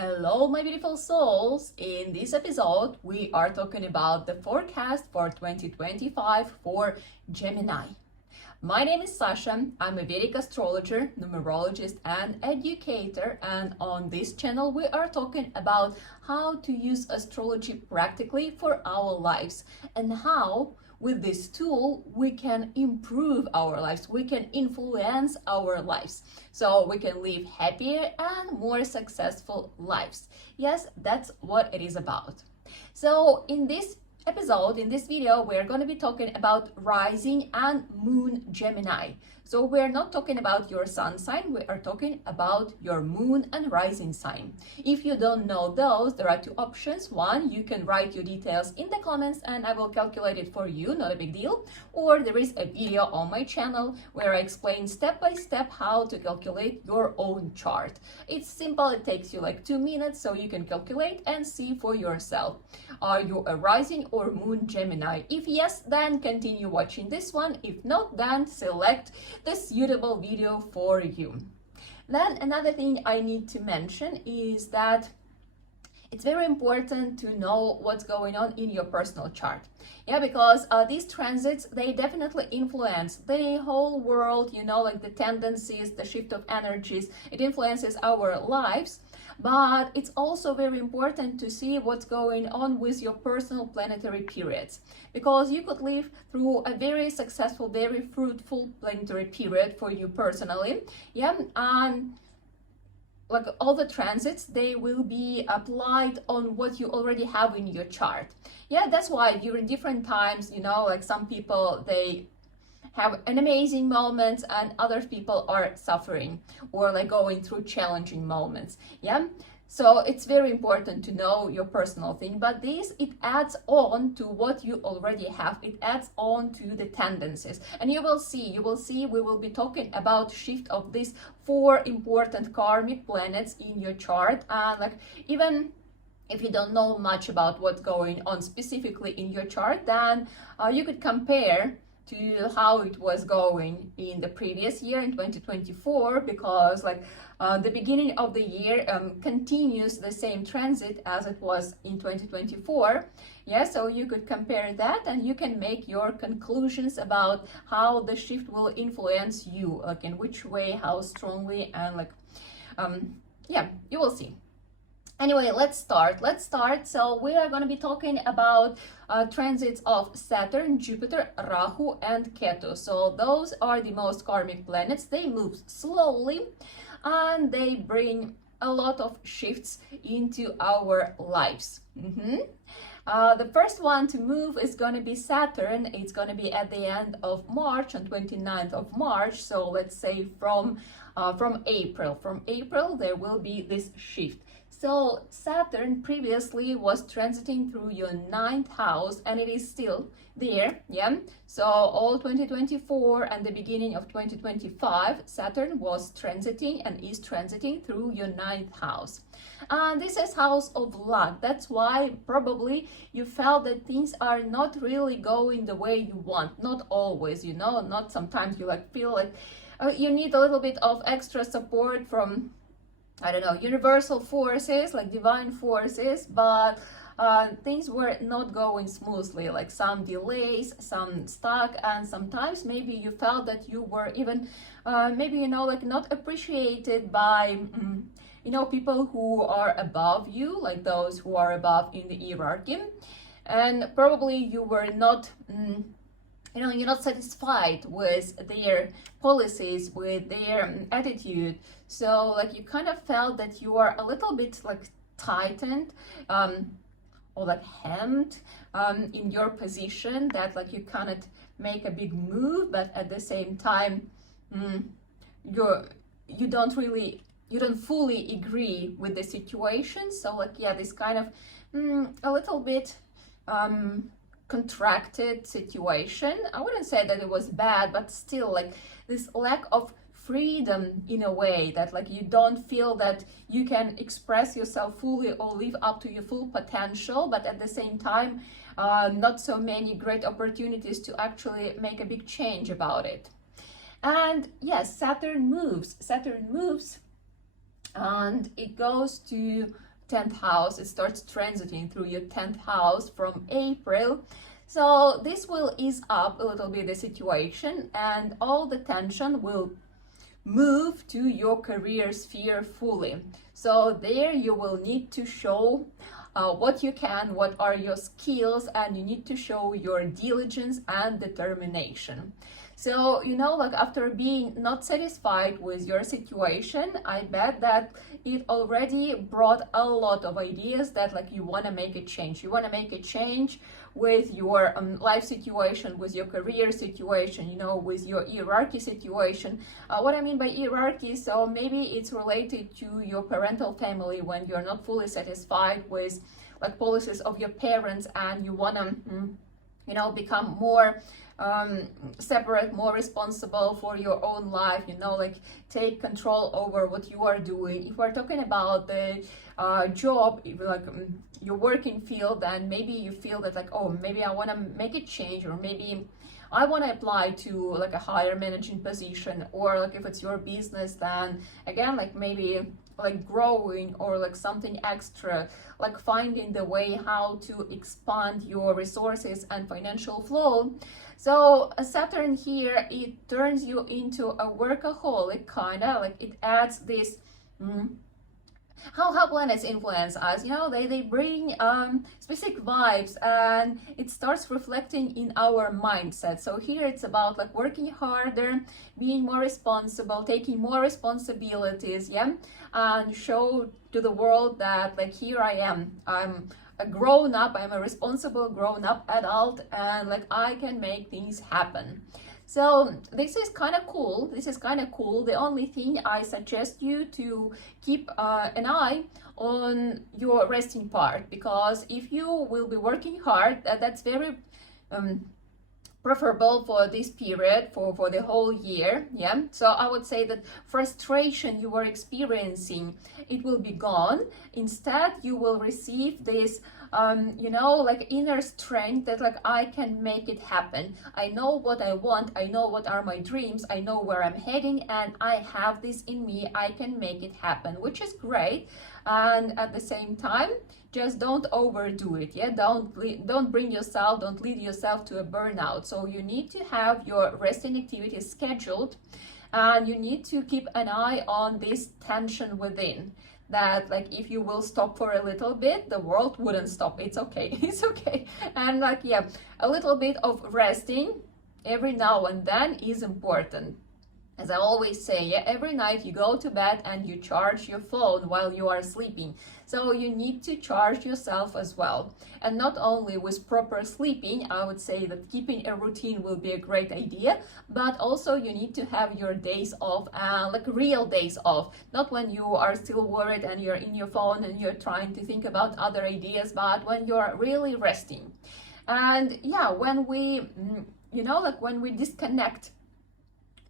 Hello, my beautiful souls. In this episode, we are talking about the forecast for 2025 for Gemini. My name is Sasha. I'm a Vedic astrologer, numerologist, and educator. And on this channel, we are talking about how to use astrology practically for our lives and how with this tool we can improve our lives, we can influence our lives, so we can live happier and more successful lives. Yes, that's what it is about. So in this episode, in this video, we're going to be talking about Rising and Moon Gemini. So we're not talking about your sun sign, we are talking about your moon and rising sign. If you don't know those, there are two options. One, you can write your details in the comments and I will calculate it for you, not a big deal. Or there is a video on my channel where I explain step by step how to calculate your own chart. It's simple, it takes you like 2 minutes, so you can calculate and see for yourself. Are you a rising or moon Gemini? If yes, then continue watching this one. If not, then select the suitable video for you. Then another thing I need to mention is that it's very important to know what's going on in your personal chart. Yeah, because these transits, they definitely influence the whole world, you know, like the tendencies, the shift of energies, it influences our lives. But it's also very important to see what's going on with your personal planetary periods, because you could live through a very successful, very fruitful planetary period for you personally. Yeah, and like all the transits, they will be applied on what you already have in your chart. Yeah, that's why during different times, you know, like some people, they have an amazing moments and other people are suffering or like going through challenging moments. Yeah, so it's very important to know your personal thing, but this, it adds on to what you already have. It adds on to the tendencies, and you will see we will be talking about shift of these 4 important karmic planets in your chart. And like, even if you don't know much about what's going on specifically in your chart, then you could compare to how it was going in the previous year in 2024, because like the beginning of the year continues the same transit as it was in 2024. Yeah, so you could compare that and you can make your conclusions about how the shift will influence you, like in which way, how strongly, and like yeah, you will see. Anyway, let's start. So we are going to be talking about transits of Saturn, Jupiter, Rahu, and Ketu. So those are the most karmic planets. They move slowly and they bring a lot of shifts into our lives. The first one to move is going to be Saturn. It's going to be at the end of March, on 29th of March. So let's say from April. From April, there will be this shift. So Saturn previously was transiting through your 9th house and it is still there. Yeah, so all 2024 and the beginning of 2025, Saturn was transiting and is transiting through your 9th house. And this is house of luck. That's why probably you felt that things are not really going the way you want. Not always, you know, not sometimes you like feel like you need a little bit of extra support from, I don't know, universal forces, like divine forces, but things were not going smoothly, like some delays, some stuck, and sometimes maybe you felt that you were even maybe, you know, like not appreciated by you know, people who are above you, like those who are above in the hierarchy, and probably you were not you know, you're not satisfied with their policies, with their attitude. So like you kind of felt that you are a little bit like tightened or like hemmed in your position, that like you cannot make a big move, but at the same time you don't fully agree with the situation. So like, yeah, this kind of a little bit contracted situation. I wouldn't say that it was bad, but still like this lack of freedom in a way, that like you don't feel that you can express yourself fully or live up to your full potential, but at the same time not so many great opportunities to actually make a big change about it. And yes, Saturn moves and it goes to 10th house. It starts transiting through your 10th house from April. So this will ease up a little bit the situation, and all the tension will move to your career sphere fully. So there you will need to show what you can, what are your skills, and you need to show your diligence and determination. So, you know, like after being not satisfied with your situation, I bet that it already brought a lot of ideas that like you want to make a change. You want to make a change with your life situation, with your career situation, you know, with your hierarchy situation. What I mean by hierarchy, so maybe it's related to your parental family when you're not fully satisfied with like policies of your parents, and you want to, you know, become more separate, more responsible for your own life, you know, like take control over what you are doing. If we're talking about the job, like your working field, then maybe you feel that like, oh, maybe I want to make a change, or maybe I want to apply to like a higher managing position, or like if it's your business, then again, like maybe like growing or like something extra, like finding the way how to expand your resources and financial flow. So Saturn here, it turns you into a workaholic, kind of like it adds this how planets influence us, you know, they bring specific vibes, and it starts reflecting in our mindset. So here it's about like working harder, being more responsible, taking more responsibilities, yeah, and show to the world that like here I am, I'm a grown up, I'm a responsible grown up adult, and like I can make things happen. So this is kind of cool. This is kind of cool. The only thing I suggest you to keep an eye on your resting part, because if you will be working hard, that's very preferable for this period, for the whole year, yeah. So I would say that frustration you were experiencing, it will be gone. Instead, you will receive this you know, like inner strength that like I can make it happen. I know what I want, I know what are my dreams, I know where I'm heading, and I have this in me, I can make it happen, which is great. And at the same time, just don't overdo it, yeah. Don't bring yourself, don't lead yourself to a burnout. So you need to have your resting activities scheduled, and you need to keep an eye on this tension within, that like if you will stop for a little bit, the world wouldn't stop. It's okay. It's okay. And like, yeah, a little bit of resting every now and then is important. As I always say, yeah, every night you go to bed and you charge your phone while you are sleeping. So you need to charge yourself as well. And not only with proper sleeping, I would say that keeping a routine will be a great idea, but also you need to have your days off, like real days off. Not when you are still worried and you're in your phone and you're trying to think about other ideas, but when you're really resting. And yeah, when we, you know, like when we disconnect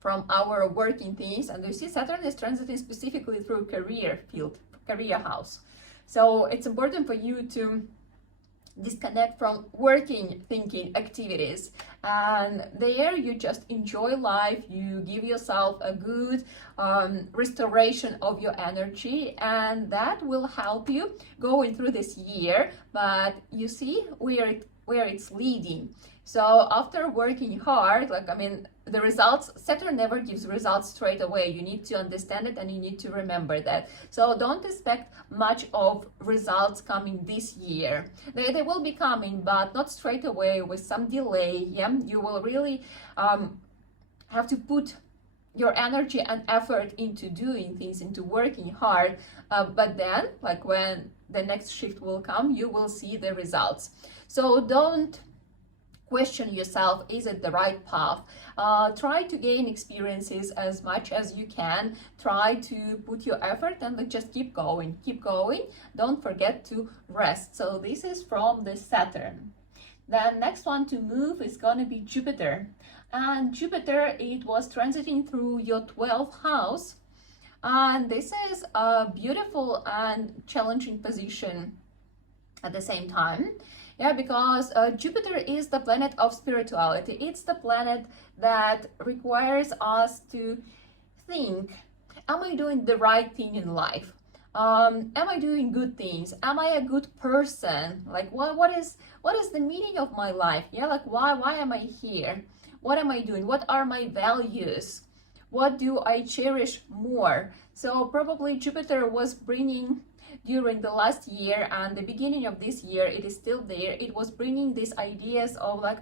from our working things, and you see Saturn is transiting specifically through career field, career house. So it's important for you to disconnect from working thinking activities, and there you just enjoy life, you give yourself a good restoration of your energy, and that will help you going through this year. But you see where it's leading. So after working hard, like, I mean, the results, Saturn never gives results straight away. You need to understand it, and you need to remember that. So don't expect much of results coming this year. They will be coming, but not straight away, with some delay. Yeah, you will really have to put your energy and effort into doing things, into working hard. But then, like when the next shift will come, you will see the results. So don't question yourself, is it the right path? Try to gain experiences as much as you can. Try to put your effort and just keep going. Don't forget to rest. So this is from the Saturn. The next one to move is going to be Jupiter. And Jupiter, it was transiting through your 12th house. And this is a beautiful and challenging position at the same time. Yeah, because Jupiter is the planet of spirituality. It's the planet that requires us to think, am I doing the right thing in life? Am I doing good things? Am I a good person? Like what is the meaning of my life? Yeah, like why am I here? What am I doing? What are my values? What do I cherish more? So probably Jupiter was bringing during the last year and the beginning of this year, it is still there. It was bringing these ideas of like,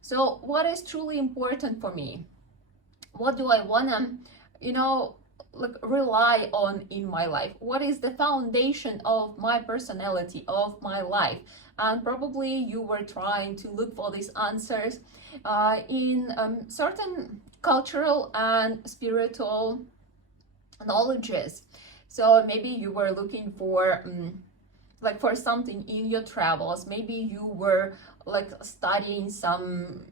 so what is truly important for me? What do I wanna, you know, like rely on in my life? What is the foundation of my personality, of my life? And probably you were trying to look for these answers in certain cultural and spiritual knowledges. So maybe you were looking for like for something in your travels. Maybe you were like studying some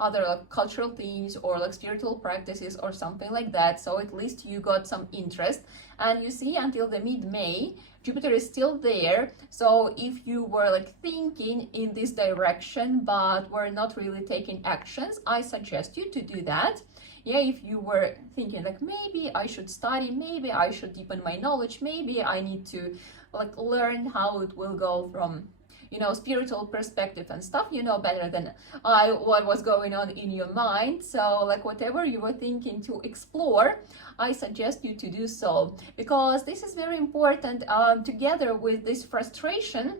other like cultural themes or like spiritual practices or something like that. So at least you got some interest. And you see, until the mid-May, Jupiter is still there. So if you were like thinking in this direction but were not really taking actions, I suggest you to do that. Yeah, if you were thinking like maybe I should study, maybe I should deepen my knowledge, maybe I need to like learn how it will go from, you know, spiritual perspective and stuff, you know better than I what was going on in your mind. So like whatever you were thinking to explore, I suggest you to do so, because this is very important together with this frustration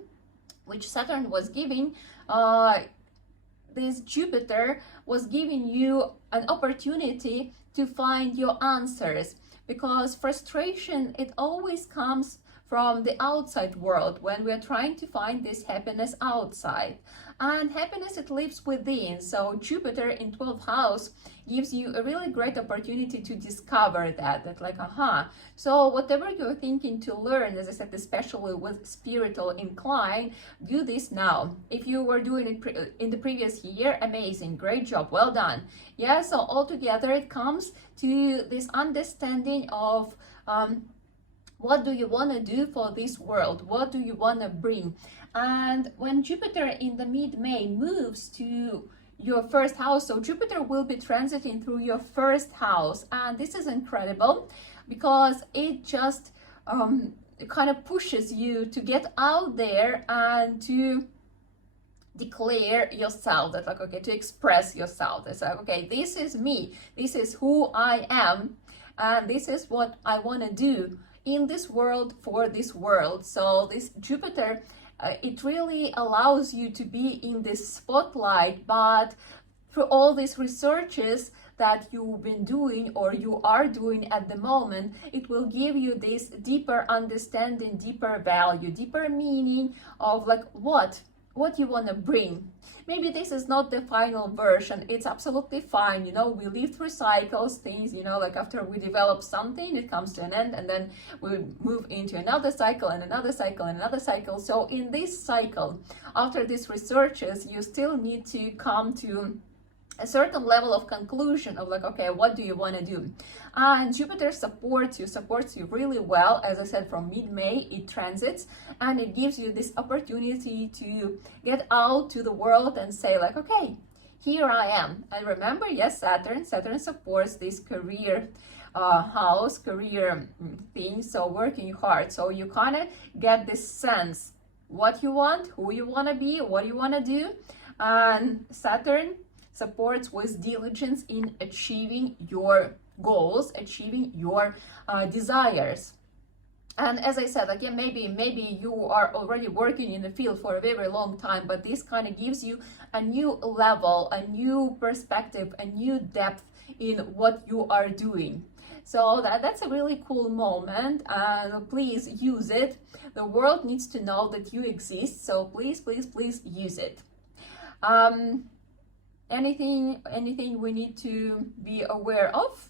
which Saturn was giving. This Jupiter was giving you an opportunity to find your answers, because frustration, it always comes from the outside world when we are trying to find this happiness outside, and happiness, it lives within. So Jupiter in 12th house gives you a really great opportunity to discover that like so whatever you're thinking to learn, as I said, especially with spiritual incline, do this now. If you were doing it in the previous year, amazing, great job, well done. Yeah, so altogether it comes to this understanding of what do you want to do for this world? What do you want to bring? And when Jupiter in the mid-May moves to your first house, so Jupiter will be transiting through your first house, and this is incredible because it just kind of pushes you to get out there and to declare yourself, that like, okay, to express yourself. It's like, okay, this is me, this is who I am, and this is what I want to do in this world for this world. So this Jupiter, it really allows you to be in this spotlight, but through all these researches that you've been doing or you are doing at the moment, it will give you this deeper understanding, deeper value, deeper meaning of like what you want to bring. Maybe this is not the final version, it's absolutely fine, you know, we live through cycles, things, you know, like after we develop something, it comes to an end, and then we move into another cycle and another cycle and another cycle. So in this cycle, after these researches, you still need to come to a certain level of conclusion of like, okay, what do you want to do? And Jupiter supports you really well. As I said, from mid-May it transits, and it gives you this opportunity to get out to the world and say like, okay, here I am. And remember, yes, Saturn supports this career house, career thing, so working hard. So you kind of get this sense what you want, who you want to be, what you want to do. And Saturn supports with diligence in achieving your goals, achieving your desires. And as I said, again, maybe you are already working in the field for a very long time, but this kind of gives you a new level, a new perspective, a new depth in what you are doing. So that's a really cool moment, and please use it. The world needs to know that you exist, so please use it. Anything we need to be aware of?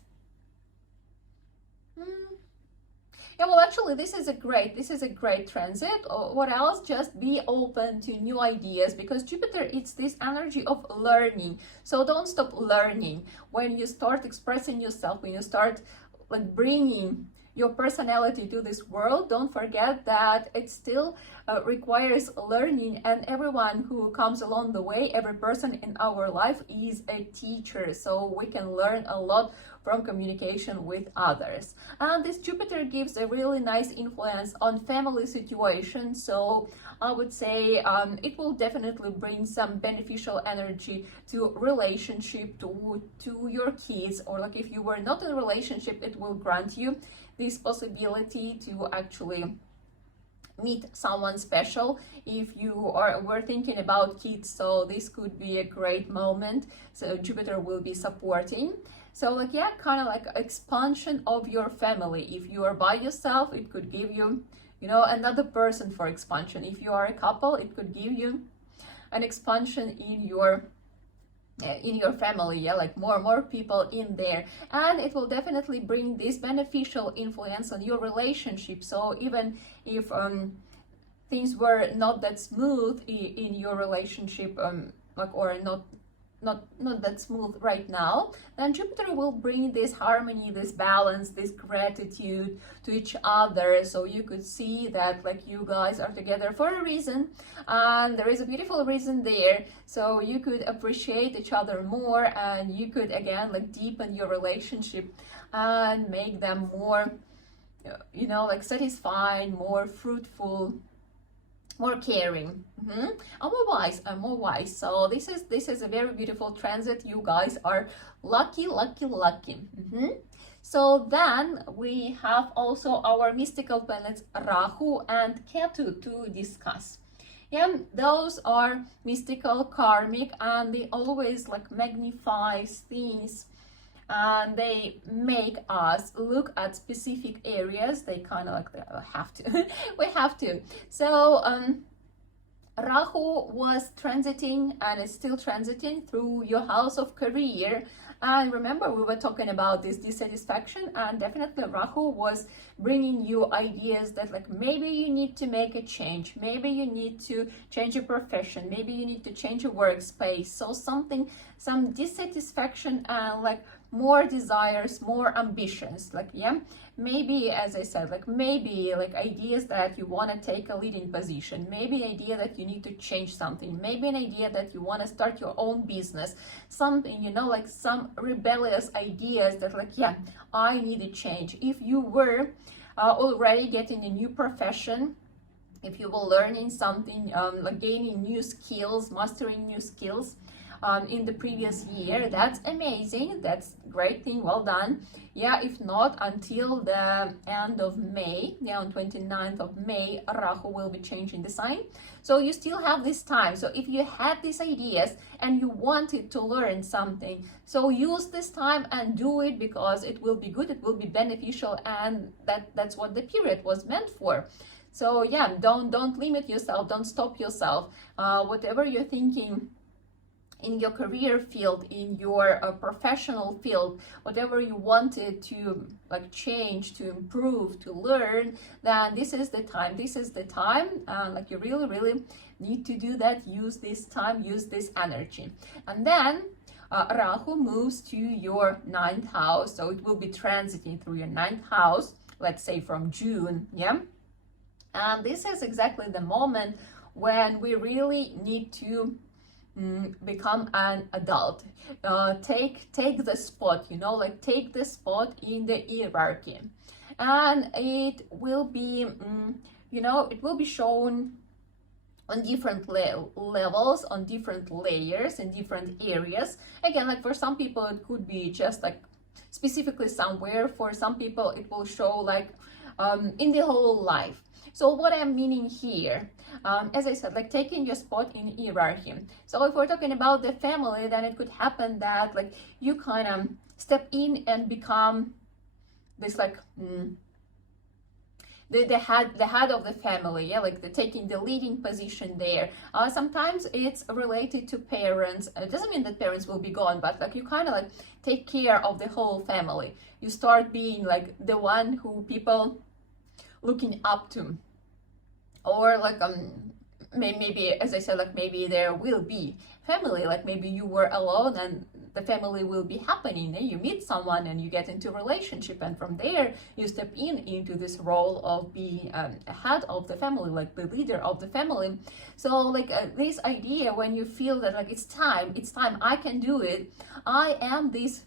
Yeah, well, actually, this is a great transit. What else? Just be open to new ideas, because Jupiter, it's this energy of learning. So don't stop learning. When you start expressing yourself, when you start like bringing your personality to this world, don't forget that it still requires learning, and everyone who comes along the way, every person in our life is a teacher, so we can learn a lot from communication with others. And this Jupiter gives a really nice influence on family situations, so I would say it will definitely bring some beneficial energy to relationship, to your kids, or like if you were not in a relationship, it will grant you this possibility to actually meet someone special if you were thinking about kids. So this could be a great moment, so Jupiter will be supporting. So like, yeah, kind of like expansion of your family. If you are by yourself, it could give you, you know, another person for expansion. If you are a couple, it could give you an expansion in your family, yeah, like more people in there, and it will definitely bring this beneficial influence on your relationship. So even if things were not that smooth in your relationship, like, or not that smooth right now, then Jupiter will bring this harmony, this balance, this gratitude to each other. So you could see that like you guys are together for a reason, and there is a beautiful reason there. So you could appreciate each other more, and you could again like deepen your relationship and make them more, you know, like satisfying, more fruitful, more caring, and more wise. So this is a very beautiful transit. You guys are lucky. So then we have also our mystical planets Rahu and Ketu to discuss. Yeah, those are mystical, karmic, and they always like magnify things, and they make us look at specific areas. They kind of like have to we have to. So Rahu was transiting and is still transiting through your house of career. And remember, we were talking about this dissatisfaction, and definitely Rahu was bringing you ideas that like maybe you need to make a change, maybe you need to change your profession, maybe you need to change your workspace. So some dissatisfaction and like more desires, more ambitions, like, yeah, maybe, as I said, like maybe like ideas that you want to take a leading position, maybe idea that you need to change something, maybe an idea that you want to start your own business, something, you know, like some rebellious ideas that like, yeah, I need a change. If you were already getting a new profession, if you were learning something, like gaining new skills, mastering new skills, in the previous year, that's amazing, that's great thing, well done. Yeah, if not, until the end of May, yeah, on 29th of May, Rahu will be changing the sign, so you still have this time. So if you had these ideas and you wanted to learn something, so use this time and do it, because it will be good, it will be beneficial, and that's what the period was meant for. So yeah, don't limit yourself, don't stop yourself. Whatever you're thinking in your career field, in your professional field, whatever you wanted to like change, to improve, to learn, then this is the time. Like you really need to do that. Use this time, use this energy. And then Rahu moves to your 9th house, so it will be transiting through your 9th house, let's say from June, yeah. And this is exactly the moment when we really need to become an adult, take the spot, you know, like take the spot in the hierarchy, and it will be you know, it will be shown on different levels, on different layers, in different areas. Again, like for some people it could be just like specifically somewhere, for some people it will show like in the whole life. So what I'm meaning here, as I said, like taking your spot in hierarchy. So if we're talking about the family, then it could happen that like you kind of step in and become this like the head of the family, yeah, like taking the leading position there. Sometimes it's related to parents. It doesn't mean that parents will be gone, but like you kind of like take care of the whole family. You start being like the one who people looking up to, or like maybe, as I said, like maybe there will be family, like maybe you were alone and the family will be happening, and you meet someone and you get into a relationship, and from there you step into this role of being a head of the family, like the leader of the family. So like this idea, when you feel that like it's time, I can do it, I am this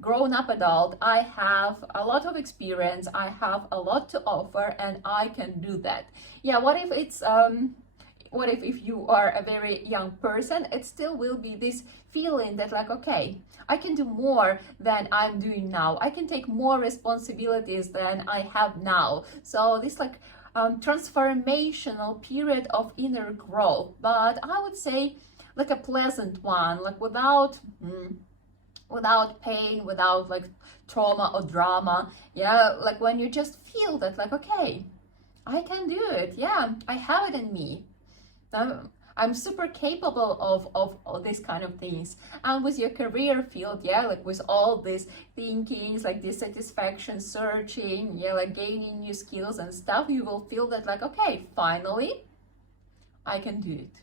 grown-up adult, I have a lot of experience, I have a lot to offer, and I can do that. Yeah, what if it's what if you are a very young person, it still will be this feeling that like, okay, I can do more than I'm doing now, I can take more responsibilities than I have now. So this like transformational period of inner growth, but I would say like a pleasant one, like without pain, without like trauma or drama. Yeah, like when you just feel that like, okay, I can do it, yeah, I have it in me, I'm super capable of all these kind of things. And with your career field, yeah, like with all these thinkings, like dissatisfaction, searching, yeah, like gaining new skills and stuff, you will feel that like, okay, finally I can do it.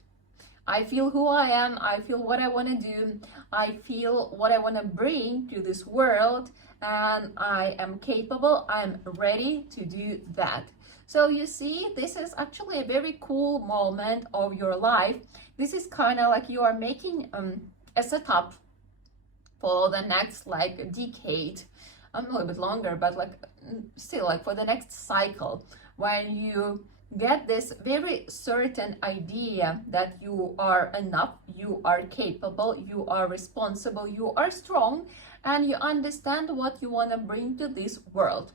I feel who I am, I feel what I want to do, I feel what I want to bring to this world, and I am capable, I'm ready to do that. So you see, this is actually a very cool moment of your life. This is kind of like you are making a setup for the next like decade, a little bit longer, but like still like for the next cycle, when you get this very certain idea that you are enough, you are capable, you are responsible, you are strong, and you understand what you want to bring to this world.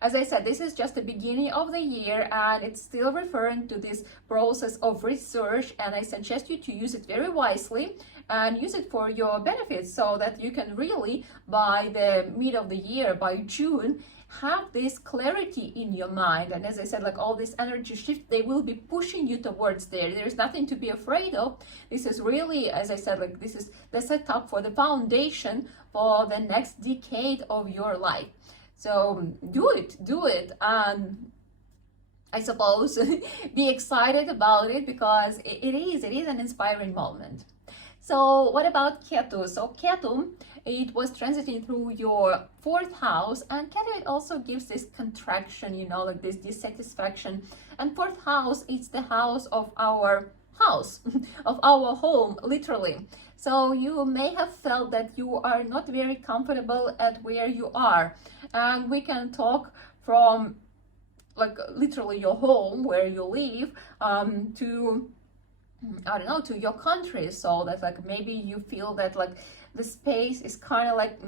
As I said, this is just the beginning of the year, and it's still referring to this process of research, and I suggest you to use it very wisely and use it for your benefits, so that you can really, by the mid of the year, by June, have this clarity in your mind. And as I said, like all these energy shifts, they will be pushing you towards there. There's nothing to be afraid of. This is really, as I said, like this is the setup for the foundation for the next decade of your life. So do it, and I suppose be excited about it, because it is an inspiring moment. So what about Ketu? So Ketu, it was transiting through your 4th house, and Ketu, it also gives this contraction, you know, like this dissatisfaction. And 4th house, it's the house of our house, of our home, literally. So you may have felt that you are not very comfortable at where you are, and we can talk from like literally your home where you live to, I don't know, to your country. So that like maybe you feel that like the space is kind of like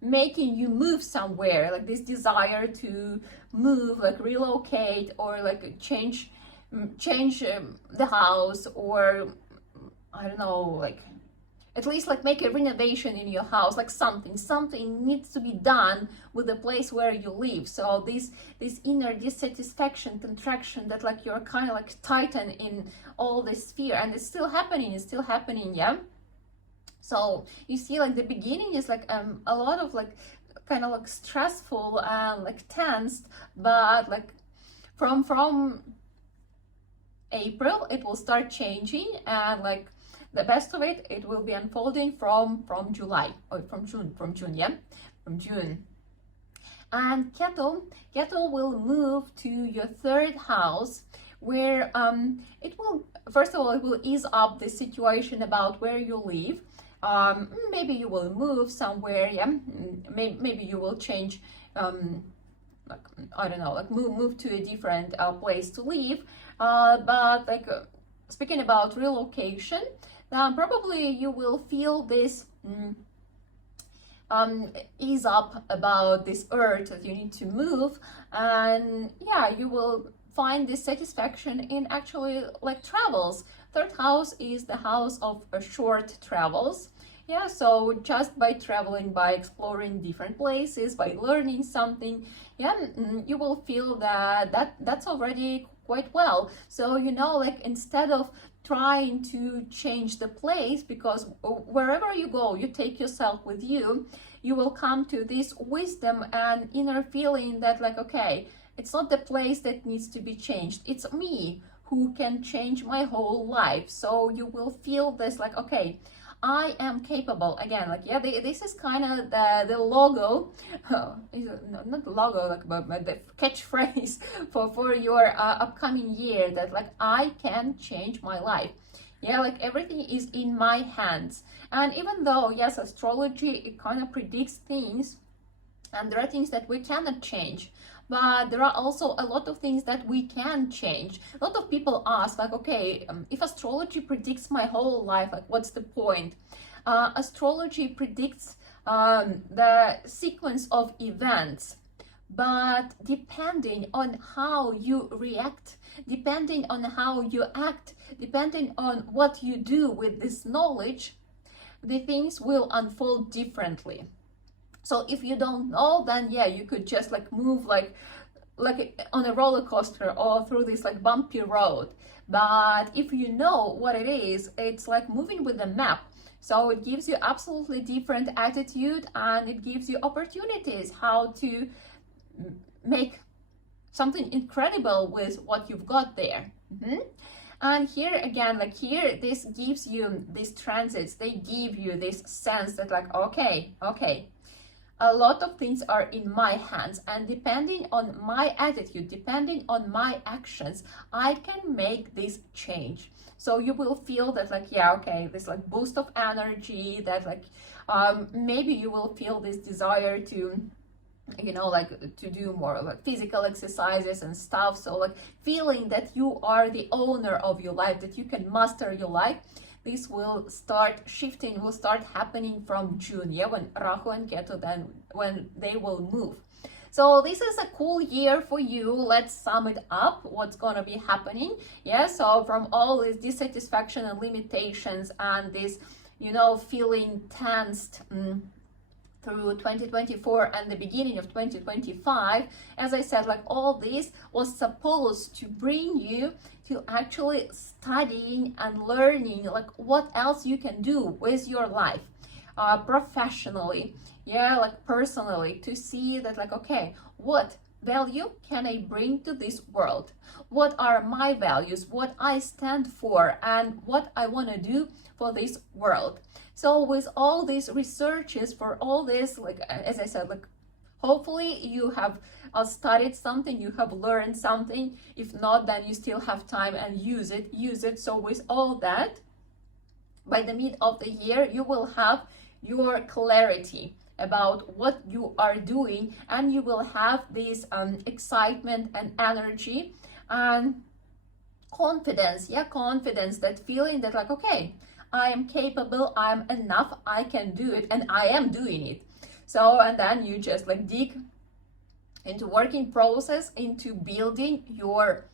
making you move somewhere, like this desire to move, like relocate, or like change the house, or I don't know, like at least like make a renovation in your house, like something needs to be done with the place where you live. So this inner dissatisfaction, contraction, that like you're kind of like tightened in all this fear, and it's still happening, yeah. So you see, like the beginning is like a lot of like kind of like stressful and like tensed, but like from April it will start changing, and like the best of it, it will be unfolding from July, or from June, yeah, from June. And Ketu will move to your 3rd house, where it will, first of all, it will ease up the situation about where you live. Maybe you will move somewhere, yeah. Maybe you will change, like I don't know, like move to a different place to live. But like speaking about relocation, probably you will feel this ease up about this urge that you need to move, and yeah, you will find this satisfaction in actually like travels. 3rd house is the house of short travels. Yeah, so just by traveling, by exploring different places, by learning something, yeah, you will feel that's already quite well. So, you know, like instead of trying to change the place, because wherever you go, you take yourself with you, you will come to this wisdom and inner feeling that like, okay, it's not the place that needs to be changed, it's me who can change my whole life. So you will feel this like, okay, I am capable. Again, like, yeah, this is kind of the logo, not the logo, like, but the catchphrase for your upcoming year, that like, I can change my life. Yeah, like everything is in my hands. And even though, yes, astrology, it kind of predicts things, and there are things that we cannot change, but there are also a lot of things that we can change. A lot of people ask, like, okay, if astrology predicts my whole life, like, what's the point? Astrology predicts the sequence of events, but depending on how you react, depending on how you act, depending on what you do with this knowledge, the things will unfold differently. So if you don't know, then yeah, you could just like move like on a roller coaster or through this like bumpy road. But if you know what it is, it's like moving with a map. So it gives you absolutely different attitude, and it gives you opportunities how to make something incredible with what you've got there. And here again, like here, this gives you these transits, they give you this sense that like, okay, a lot of things are in my hands, and depending on my attitude, depending on my actions, I can make this change. So you will feel that like, yeah, okay, this like boost of energy, that like maybe you will feel this desire to, you know, like to do more like physical exercises and stuff. So like feeling that you are the owner of your life, that you can master your life. This will start shifting, will start happening from June, yeah, when Rahu and Ketu, then when they will move. So this is a cool year for you. Let's sum it up, what's gonna be happening. Yeah, so from all this dissatisfaction and limitations and this, you know, feeling tensed through 2024 and the beginning of 2025, as I said, like all this was supposed to bring you to actually studying and learning like what else you can do with your life, professionally, yeah, like personally, to see that like, okay, what value can I bring to this world? What are my values, what I stand for, and what I want to do for this world? So with all these researches, for all this, like as I said, like hopefully you have studied something, you have learned something. If not, then you still have time and use it. So with all that, by the mid of the year, you will have your clarity about what you are doing, and you will have this excitement and energy and confidence, yeah, confidence, that feeling that like, okay, I am capable, I'm enough, I can do it, and I am doing it. So, and then you just like dig into working process, into building your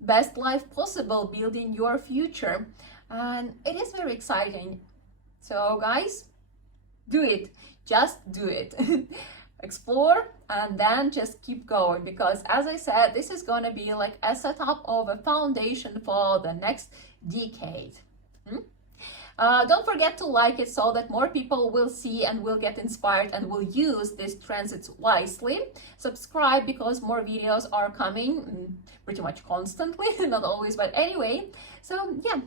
best life possible, building your future. And it is very exciting. So guys, do it, just do it. Explore and then just keep going, because as I said, this is gonna be like a setup of a foundation for the next decade. Don't forget to like it so that more people will see and will get inspired and will use these transits wisely. Subscribe, because more videos are coming pretty much constantly, not always, but anyway. So yeah,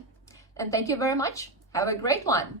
and thank you very much. Have a great one.